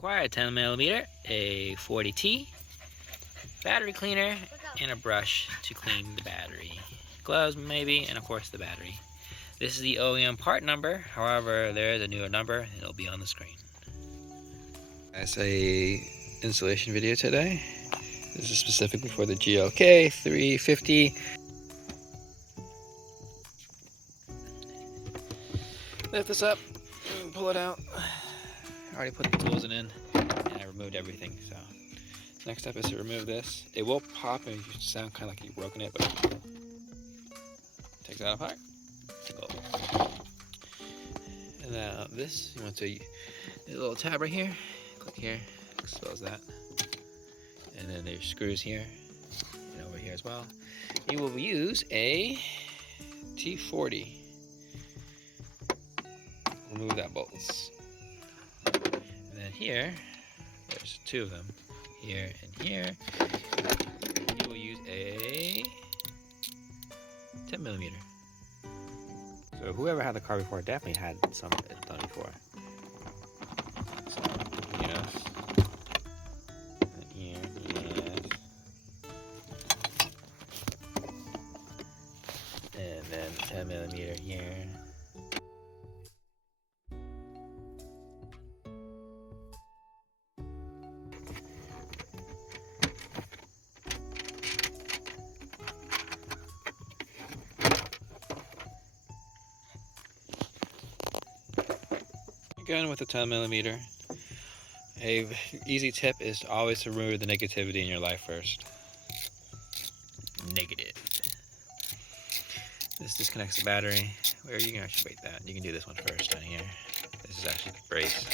require a 10mm, a 40T, battery cleaner, and a brush to clean the battery. Gloves maybe, and of course the battery. This is the OEM part number, however there is a newer number, it'll be on the screen. That's a installation video today. This is specifically for the GLK 350. Lift this up, pull it out. I already put the tools in and I removed everything. So next step is to remove this. It will pop and you sound kind of like you've broken it, but take that apart. And now this, you want to there's a little tab right here. Click here, expose that. And then there's screws here and over here as well. You will use a T40. Remove that bolts. And then here, there's two of them, here and here. You will use a 10mm. So whoever had the car before definitely had some of it done before. So yes. And here, yes. And then 10mm here. Again with the 10mm, a easy tip is to always remove the negativity in your life first. Negative. This disconnects the battery. Where you can actually wait that. You can do this one first down here. This is actually the brace.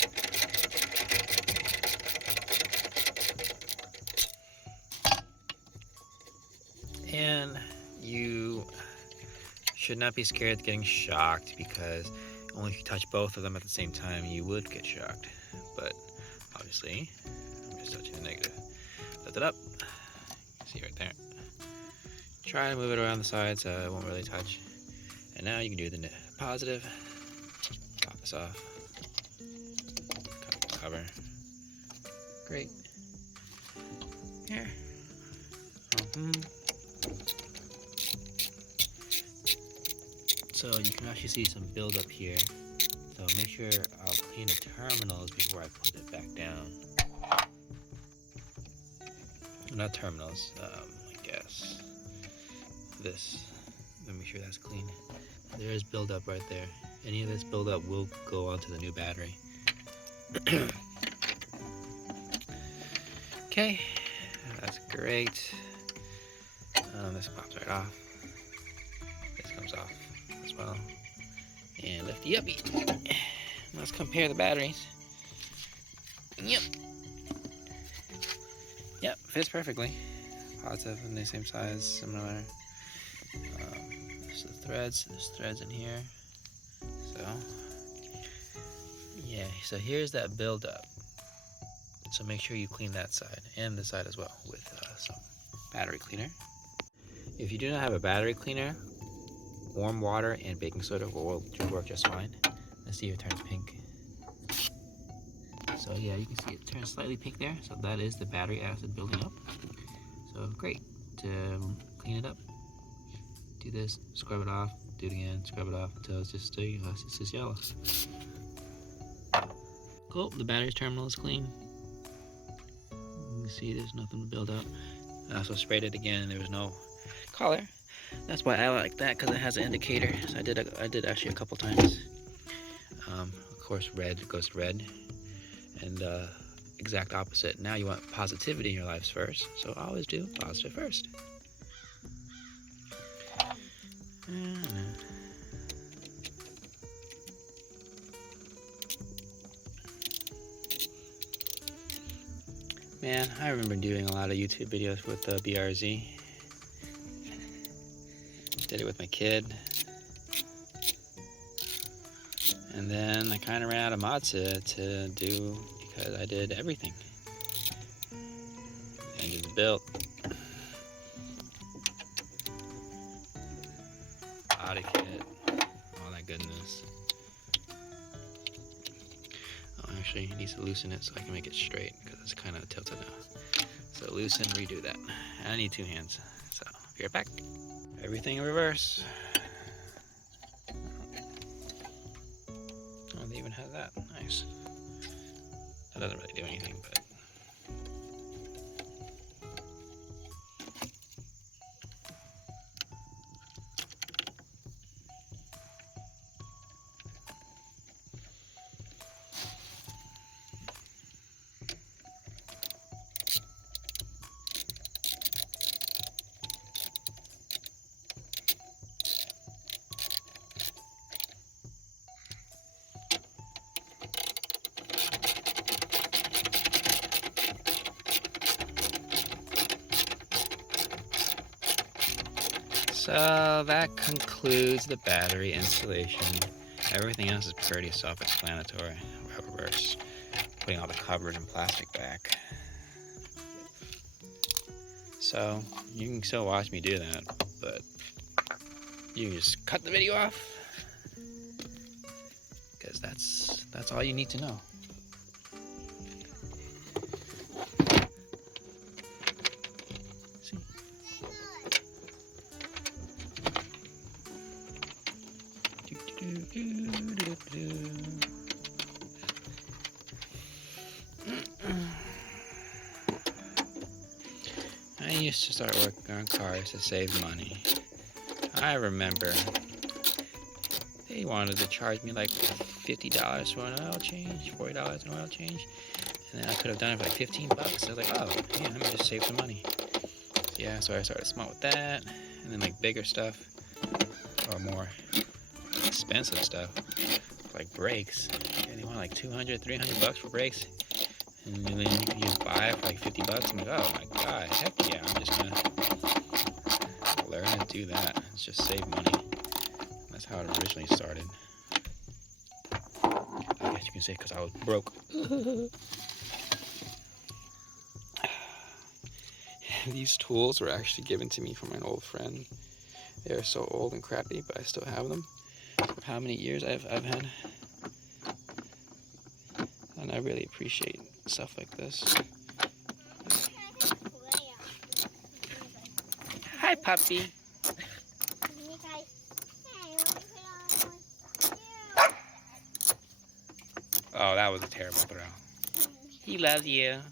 And you should not be scared of getting shocked, because only if you touch both of them at the same time you would get shocked. But obviously, I'm just touching the negative. Lift it up. See right there. Try to move it around the side so it won't really touch. And now you can do the positive. Pop this off. Cut the cover. Great. Here. So you can actually see some buildup here. So make sure I'll clean the terminals before I put it back down. Not terminals, I guess. This. Let me make sure that's clean. There is buildup right there. Any of this buildup will go onto the new battery. Okay, that's great. This pops right off. This comes off as well. And lift the uppy. Let's compare the batteries. Yep. Yep, fits perfectly. Positive and the same size, similar. There's the threads. There's threads in here. So, yeah. So here's that buildup. So make sure you clean that side and this side as well with some battery cleaner. If you do not have a battery cleaner, warm water and baking soda will work just fine. Let's see if it turns pink. So yeah, you can see it turns slightly pink there. So that is the battery acid building up. So great. To clean it up, do this, scrub it off, do it again, scrub it off until it's just yellow. Cool, the battery's terminal is clean. You can see there's nothing to build up. I also sprayed it again and there was no color. That's why I like that, because it has an indicator. So I did actually a couple times. Of course, red goes to red, and exact opposite. Now you want positivity in your lives first, so always do positive first. Man, I remember doing a lot of YouTube videos with the BRZ. Did it with my kid. And then I kind of ran out of mods to do, because I did everything. I did the build, body kit, all that goodness. Oh, Actually, it needs to loosen it so I can make it straight because it's kind of tilted now. So loosen, redo that. I need 2 hands. So be right back. Everything in reverse. Oh, they even have that. Nice. That doesn't really do anything, but. So that concludes the battery installation. Everything else is pretty self-explanatory. Reverse, putting all the covers and plastic back. So you can still watch me do that, but you can just cut the video off because that's all you need to know. See? I used to start working on cars to save money. I remember they wanted to charge me like $50 for an oil change, $40 an oil change, and then I could have done it for like 15 bucks. I was like, oh, yeah, let me just save some money. So yeah, so I started small with that, and then like bigger stuff, or more expensive stuff, like brakes. And they want like 200, 300 bucks for brakes. And then you can just buy it for like 50 bucks. I'm like, oh my god, heck yeah, I'm just gonna learn to do that. It's just save money. That's how it originally started. I guess you can say because I was broke. These tools were actually given to me from an old friend. They are so old and crappy, but I still have them. For how many years I've had. And I really appreciate stuff like this. Hi, puppy. Oh, that was a terrible throw. He loves you.